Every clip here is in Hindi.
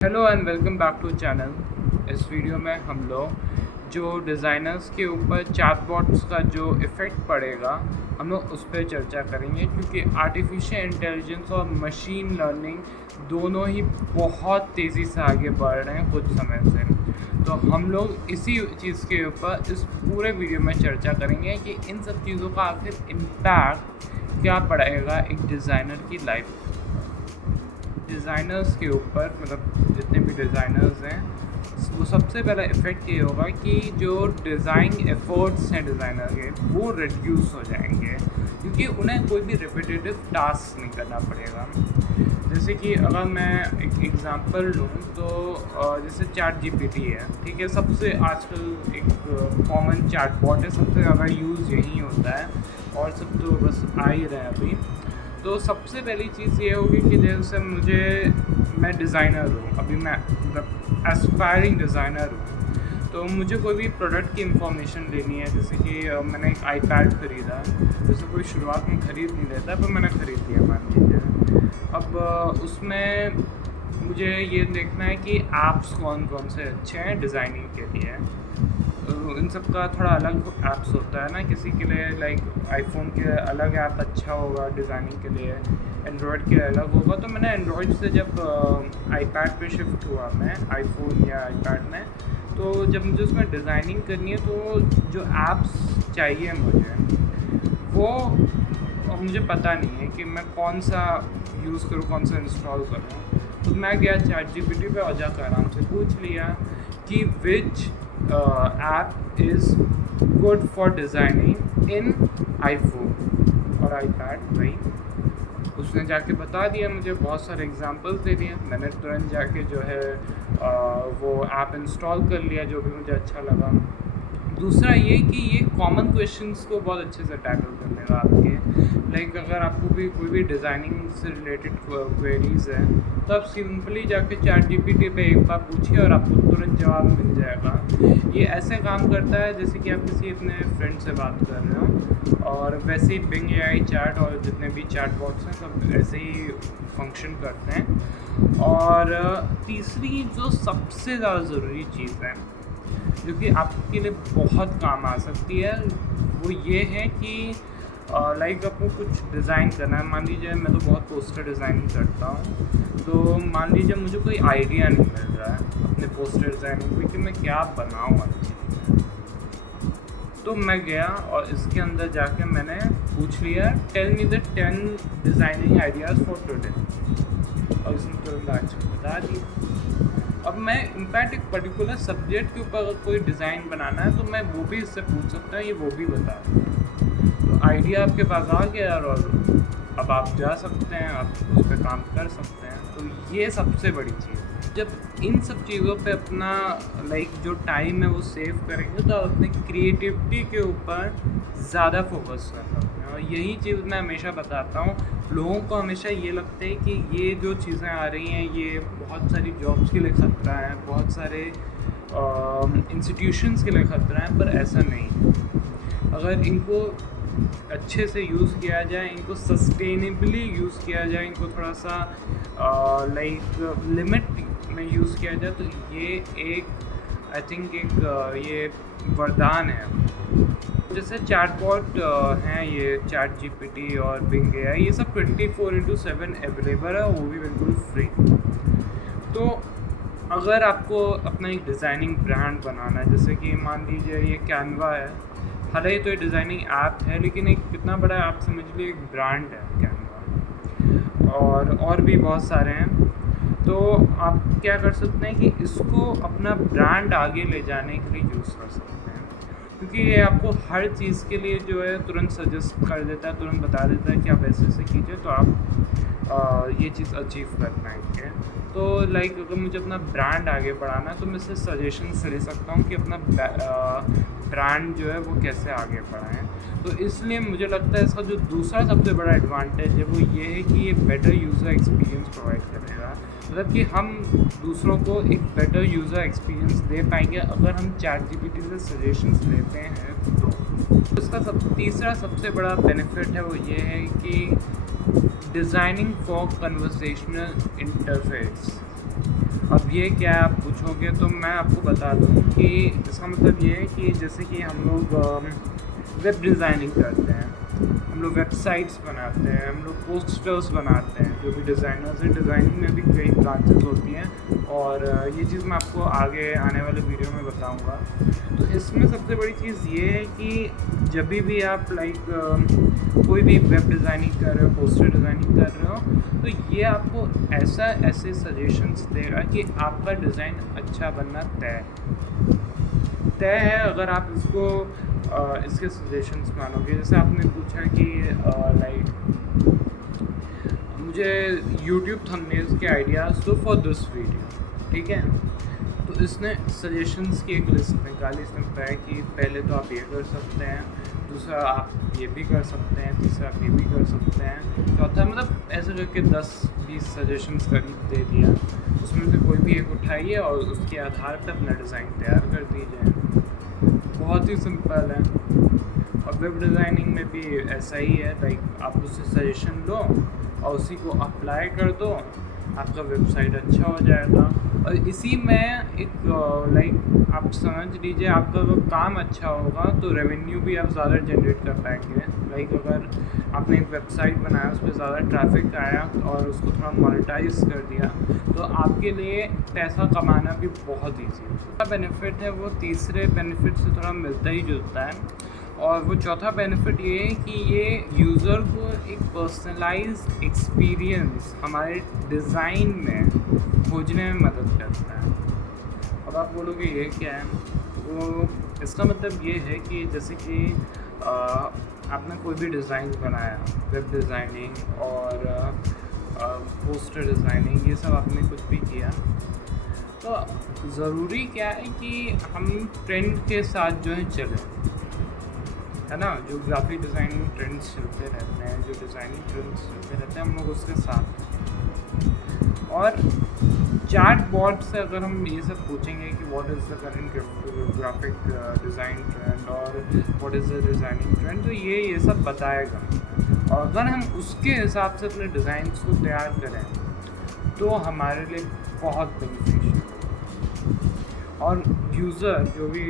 Hello and welcome back to channel. इस वीडियो में हम लोग जो डिज़ाइनर्स के ऊपर चैटबॉट्स का जो इफ़ेक्ट पड़ेगा हम लोग उस पर चर्चा करेंगे, क्योंकि आर्टिफिशियल इंटेलिजेंस और मशीन लर्निंग दोनों ही बहुत तेज़ी से आगे बढ़ रहे हैं कुछ समय से। तो हम लोग इसी चीज़ के ऊपर इस पूरे वीडियो में चर्चा करेंगे कि इन सब चीज़ों का आखिर इम्पैक्ट क्या पड़ेगा एक डिज़ाइनर की लाइफ, डिज़ाइनर्स के ऊपर। मतलब जितने भी डिज़ाइनर्स हैं वो सबसे पहला इफ़ेक्ट ये होगा कि जो डिज़ाइन एफर्ट्स हैं डिज़ाइनर के वो रिड्यूस हो जाएंगे, क्योंकि उन्हें कोई भी रिपीटेटिव टास्क नहीं करना पड़ेगा। जैसे कि अगर मैं एक एग्ज़ाम्पल लूँ तो जैसे चैट जीपीटी है, ठीक है, सबसे आजकल एक कॉमन चैटबॉट है, सबसे ज़्यादा यूज़ यही होता है और सब तो बस आ ही रहे हैं अभी। तो सबसे पहली चीज़ ये होगी कि जैसे मैं डिज़ाइनर हूँ, अभी मैं मतलब एस्पायरिंग डिज़ाइनर हूँ, तो मुझे कोई भी प्रोडक्ट की इंफॉर्मेशन लेनी है। जैसे कि मैंने एक आईपैड ख़रीदा, जैसे कोई शुरुआत में ख़रीद नहीं लेता पर मैंने ख़रीद लिया मान लीजिए। अब उसमें मुझे ये देखना है कि ऐप्स कौन कौन से अच्छे हैं डिज़ाइनिंग के लिए। तो इन सब का थोड़ा अलग ऐप्स होता है ना, किसी के लिए लाइक आईफोन के अलग ऐप अच्छा होगा डिज़ाइनिंग के लिए, एंड्रॉयड के अलग होगा। तो मैंने एंड्रॉयड से जब आईपैड पे शिफ्ट हुआ मैं आईफोन या आईपैड में, तो जब मुझे उसमें डिज़ाइनिंग करनी है तो जो ऐप्स चाहिए वो मुझे पता नहीं है कि मैं कौन सा यूज़ करूँ, कौन सा इंस्टॉल करूँ। तो मैं गया चैट जीपीटी पे और जाकर आराम से पूछ लिया कि विच app is good for designing in iPhone और आईपैड। भाई उसने जाके बता दिया मुझे, बहुत सारे एग्जांपल्स दे दिए। मैंने तुरंत जाके जो है वो ऐप इंस्टॉल कर लिया जो भी मुझे अच्छा लगा। दूसरा ये कि ये कॉमन क्वेश्चंस को बहुत अच्छे से टैकल कर लेगा आपके। लाइक अगर आपको भी कोई भी डिज़ाइनिंग से रिलेटेड क्वेरीज़ है तो आप सिंपली जाके चैट जीपीटी पे एक बार पूछिए और आपको तुरंत जवाब मिल जाएगा। ये ऐसे काम करता है जैसे कि आप किसी अपने फ्रेंड से बात कर रहे हो, और वैसे ही बिंग एआई चैट और जितने भी चैट बॉट्स हैं सब ऐसे ही फंक्शन करते हैं। और तीसरी जो सबसे ज़्यादा ज़रूरी चीज़ है जो कि आपके लिए बहुत काम आ सकती है वो ये है कि लाइक आपको कुछ डिज़ाइन करना है। मान लीजिए मैं तो बहुत पोस्टर डिज़ाइनिंग करता हूँ, तो मान लीजिए मुझे कोई आइडिया नहीं मिल रहा है अपने पोस्टर डिज़ाइनिंग में कि मैं क्या बनाऊँ अच्छी। तो मैं गया और इसके अंदर जाके मैंने पूछ लिया tell me the 10 designing ideas for today, और इसने तुरंत आंसर बता दिया। अब मैं इनफैक्ट एक पर्टिकुलर सब्जेक्ट के ऊपर अगर कोई डिज़ाइन बनाना है तो मैं वो भी इससे पूछ सकता हूँ, ये वो भी बता दूँ। तो आइडिया आपके पास आ गया और अब आप जा सकते हैं, आप उस पर काम कर सकते हैं। तो ये सबसे बड़ी चीज़ है। जब इन सब चीज़ों पे अपना लाइक जो टाइम है वो सेव करेंगे तो आप अपनी क्रिएटिविटी के ऊपर ज़्यादा फोकस कर सकते हैं। और यही चीज़ मैं हमेशा बताता हूँ लोगों को, हमेशा ये लगता है कि ये जो चीज़ें आ रही हैं ये बहुत सारी जॉब्स के लिए ख़तरा है, बहुत सारे इंस्टीट्यूशंस के लिए ख़तरा है, पर ऐसा नहीं है। अगर इनको अच्छे से यूज़ किया जाए, इनको सस्टेनेबली यूज़ किया जाए, इनको थोड़ा सा लाइक लिमिट में यूज़ किया जाए तो ये एक आई थिंक एक ये वरदान है। जैसे चैटबॉट हैं ये चैट जीपीटी और बिंग एआई, ये सब 24/7 अवेलेबल है, वो भी बिल्कुल फ्री। तो अगर आपको अपना एक डिज़ाइनिंग ब्रांड बनाना है, जैसे कि मान लीजिए ये कैनवा है, हालांकि तो ये डिज़ाइनिंग ऐप है लेकिन एक कितना बड़ा आप समझ लीजिए एक ब्रांड है कैनवा, और भी बहुत सारे हैं। तो आप क्या कर सकते हैं कि इसको अपना ब्रांड आगे ले जाने के लिए यूज़ कर सकते हैं, क्योंकि ये आपको हर चीज़ के लिए जो है तुरंत सजेस्ट कर देता है, तुरंत बता देता है कि आप ऐसे ऐसे कीजिए तो आप ये चीज़ अचीव कर पाएंगे। तो लाइक अगर मुझे अपना ब्रांड आगे बढ़ाना है तो मैं इससे सजेशंस ले सकता हूँ कि अपना ब्रांड जो है वो कैसे आगे बढ़ाएं। तो इसलिए मुझे लगता है इसका जो दूसरा सबसे बड़ा एडवांटेज है वो ये है कि ये बेटर यूज़र एक्सपीरियंस प्रोवाइड करेगा। मतलब कि हम दूसरों को एक बेटर यूज़र एक्सपीरियंस दे पाएंगे अगर हम चैट जीपीटी से सजेशंस लेते हैं। तो इसका तीसरा सबसे बड़ा बेनिफिट है वो ये है कि डिज़ाइनिंग फॉर कन्वर्सेशनल इंटरफेस। अब ये क्या है आप पूछोगे, तो मैं आपको बता दूं कि इसका मतलब ये है कि जैसे कि हम लोग वेब डिज़ाइनिंग करते हैं, हम लोग वेबसाइट्स बनाते हैं, हम लोग पोस्टर्स बनाते हैं, जो भी डिज़ाइनर्स हैं। डिज़ाइनिंग में भी कई ब्रांचेस होती हैं और ये चीज़ मैं आपको आगे आने वाले वीडियो में बताऊंगा। तो इसमें सबसे बड़ी चीज़ ये है कि जब भी आप कोई भी वेब डिज़ाइनिंग कर रहे हो, पोस्टर डिज़ाइनिंग कर रहे हो, तो ये आपको ऐसे सजेशंस देगा कि आपका डिज़ाइन अच्छा बनना तय है अगर आप इसके सजेशंस मानोगे। जैसे आपने पूछा कि मुझे यूट्यूब थंबनेल्स के आइडियाज़ दो फॉर दिस वीडियो, ठीक है। तो इसने सजेशंस की एक लिस्ट निकाली। इसने बताया कि पहले तो आप ये कर सकते हैं, दूसरा आप ये भी कर सकते हैं, तीसरा आप ये भी कर सकते हैं, चौथा मतलब ऐसे करके 10-20 सजेशंस करीब दे दिया। उसमें से कोई भी एक उठाइए और उसके आधार पर अपना डिज़ाइन तैयार कर दीजिए। बहुत ही सिंपल है। और वेब डिज़ाइनिंग में भी ऐसा ही है, आप उससे सजेशन लो और उसी को अप्लाई कर दो, आपका वेबसाइट अच्छा हो जाएगा। और इसी में एक आप समझ लीजिए, आपका अगर काम अच्छा होगा तो रेवेन्यू भी आप ज़्यादा जनरेट कर पाएंगे। अगर आपने एक वेबसाइट बनाया, उस पर ज़्यादा ट्रैफिक आया और उसको थोड़ा मोनेटाइज कर दिया, तो आपके लिए पैसा कमाना भी बहुत ईजी है। दूसरा बेनिफिट है वो तीसरे बेनिफिट से थोड़ा मिलता ही जुलता है, और वो चौथा बेनिफिट ये है कि ये यूज़र को एक पर्सनलाइज्ड एक्सपीरियंस हमारे डिज़ाइन में खोजने में मदद करता है। अब आप बोलोगे ये क्या है, तो इसका मतलब ये है कि जैसे कि आपने कोई भी डिज़ाइन बनाया, वेब डिज़ाइनिंग और पोस्टर डिज़ाइनिंग, ये सब आपने कुछ भी किया, तो ज़रूरी क्या है कि हम ट्रेंड के साथ जो है चलें, है ना। जो ग्राफिक डिज़ाइनिंग ट्रेंड्स चलते रहते हैं, जो डिज़ाइनिंग ट्रेंड्स चलते रहते हैं, हम लोग उसके साथ। और चैट बॉट से अगर हम ये सब पूछेंगे कि what is the current graphic design trend और what is the designing trend, तो ये सब बताएगा। और अगर हम उसके हिसाब से अपने डिज़ाइंस को तैयार करें तो हमारे लिए बहुत बेनिफिशियल है। और यूज़र जो भी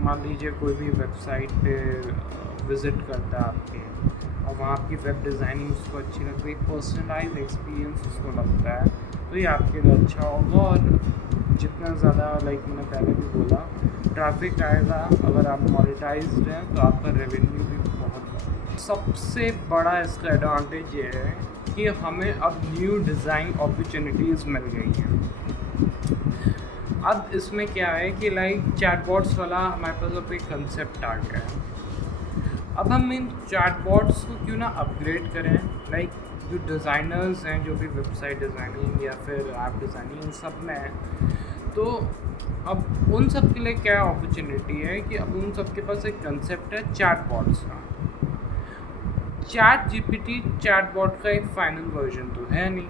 मान लीजिए कोई भी वेबसाइट पे विज़िट करता है आपके, और वहाँ आपकी वेब डिज़ाइनिंग उसको अच्छी लगती है, पर्सनलाइज एक्सपीरियंस उसको लगता है, तो ये आपके लिए अच्छा होगा। और जितना ज़्यादा मैंने पहले भी बोला, ट्रैफिक आएगा, अगर आप मोनेटाइज्ड हैं तो आपका रेवेन्यू भी बहुत बढ़ेगा। सबसे बड़ा इसका एडवांटेज ये है कि हमें अब न्यू डिज़ाइन अपॉर्चुनिटीज़ मिल गई हैं। अब इसमें क्या है कि चैटबॉट्स वाला हमारे पास अब एक कंसेप्ट आ गया है। अब हम इन चैटबॉट्स को क्यों ना अपग्रेड करें, जो डिज़ाइनर्स हैं, जो भी वेबसाइट डिज़ाइनिंग या फिर ऐप डिज़ाइनिंग, इन सब में है, तो अब उन सब के लिए क्या अपॉर्चुनिटी है कि अब उन सब के पास एक कंसेप्ट है चैटबॉट्स का। ChatGPT चैटबॉट का एक फाइनल वर्जन तो है नहीं,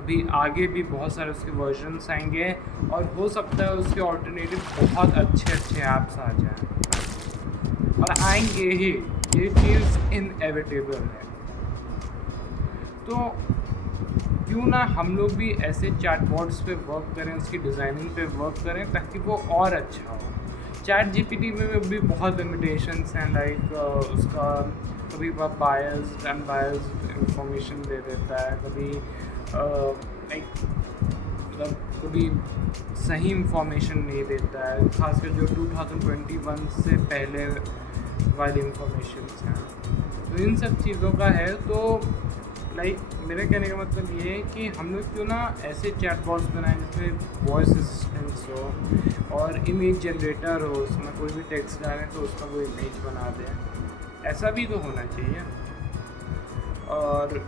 अभी आगे भी बहुत सारे उसके वर्जन्स आएंगे और हो सकता है उसके ऑल्टरनेटिव बहुत अच्छे ऐप्स आ जाएं, और आएंगे ही, ये चीज़ इनएविटेबल है। तो क्यों ना हम लोग भी ऐसे चैटबॉट्स पे वर्क करें, उसकी डिज़ाइनिंग पे वर्क करें, ताकि वो और अच्छा हो। ChatGPT में भी बहुत लिमिटेशंस हैं, उसका कभी बायस्ड अनबायस्ड इंफॉर्मेशन दे देता है, कभी कभी सही इंफॉर्मेशन नहीं देता है, खासकर जो 2021 से पहले वाली इंफॉर्मेशन हैं। तो इन सब चीज़ों का है। तो मेरे कहने का मतलब ये है कि हम लोग क्यों ना ऐसे चैटबॉट्स बनाएं जिसमें वॉइस असिस्टेंस हो और इमेज जनरेटर हो, उसमें कोई भी टेक्स्ट डालें तो उसका वो इमेज बना दें। ऐसा भी तो होना चाहिए, और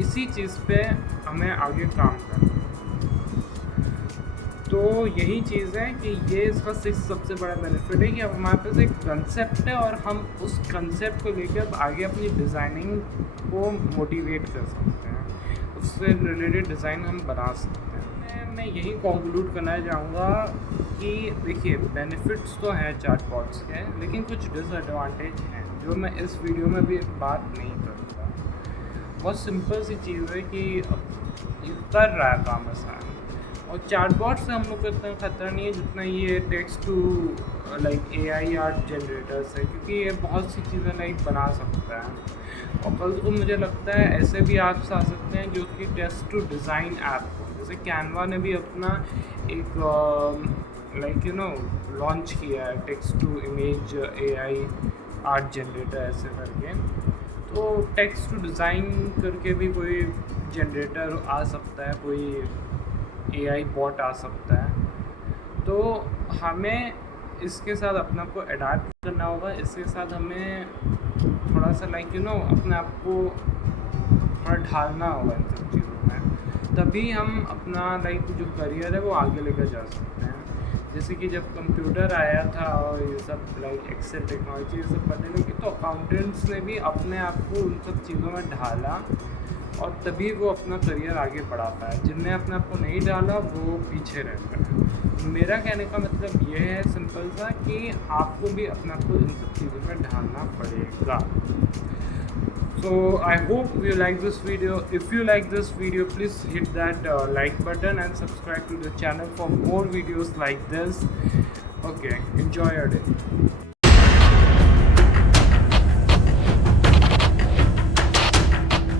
इसी चीज़ पे हमें आगे काम करना। तो यही चीज़ है कि ये इसका सबसे बड़ा बेनिफिट है कि अब हमारे पास एक कंसेप्ट है और हम उस कंसेप्ट को लेकर अब आगे अपनी डिज़ाइनिंग को मोटिवेट कर सकते हैं, उससे रिलेटेड डिज़ाइन हम बना सकते हैं। मैं यही कंक्लूड करना चाहूँगा कि देखिए, बेनिफिट्स तो हैं चैटबॉट्स के, लेकिन कुछ डिसएडवांटेज हैं जो मैं इस वीडियो में भी बात नहीं करूँगा। बहुत सिंपल सी चीज़ है कि ये कर रहा है काम आसान, और चैटबॉट से हम लोग को इतना खतरा नहीं है जितना ये text to like AI art generators है, क्योंकि ये बहुत सी चीज़ें लाइक बना सकता है। और कल को मुझे लगता है ऐसे भी ऐप्स आ सकते हैं जो कि टेक्स्ट टू डिज़ाइन ऐप हो, जैसे कैनवा ने भी अपना एक लाइक लॉन्च किया है text to image AI art generator ऐसे करके। तो टेक्स्ट टू डिज़ाइन करके भी कोई जनरेटर आ सकता है, कोई एआई बॉट आ सकता है। तो हमें इसके साथ अपने आप को अडाप्ट करना होगा, इसके साथ हमें थोड़ा सा लाइक अपने आप को थोड़ा ढालना होगा इन सब चीज़ों में, तभी हम अपना लाइक जो करियर है वो आगे लेकर जा सकते हैं। जैसे कि जब कंप्यूटर आया था और ये सब लाइक एक्सेल टेक्नोलॉजी ये सब बनने लगी, तो अकाउंटेंट्स ने भी अपने आप को उन सब चीज़ों में ढाला और तभी वो अपना करियर आगे बढ़ा पाया। जिनने अपने आप को नहीं डाला वो पीछे रह गए। मेरा कहने का मतलब ये है सिंपल सा कि आपको भी अपने आप को इन सब चीज़ों में ढालना पड़ेगा। So I hope you like this video. If you like this video, please hit that like button and subscribe to the channel for more videos like this. Okay, enjoy your day.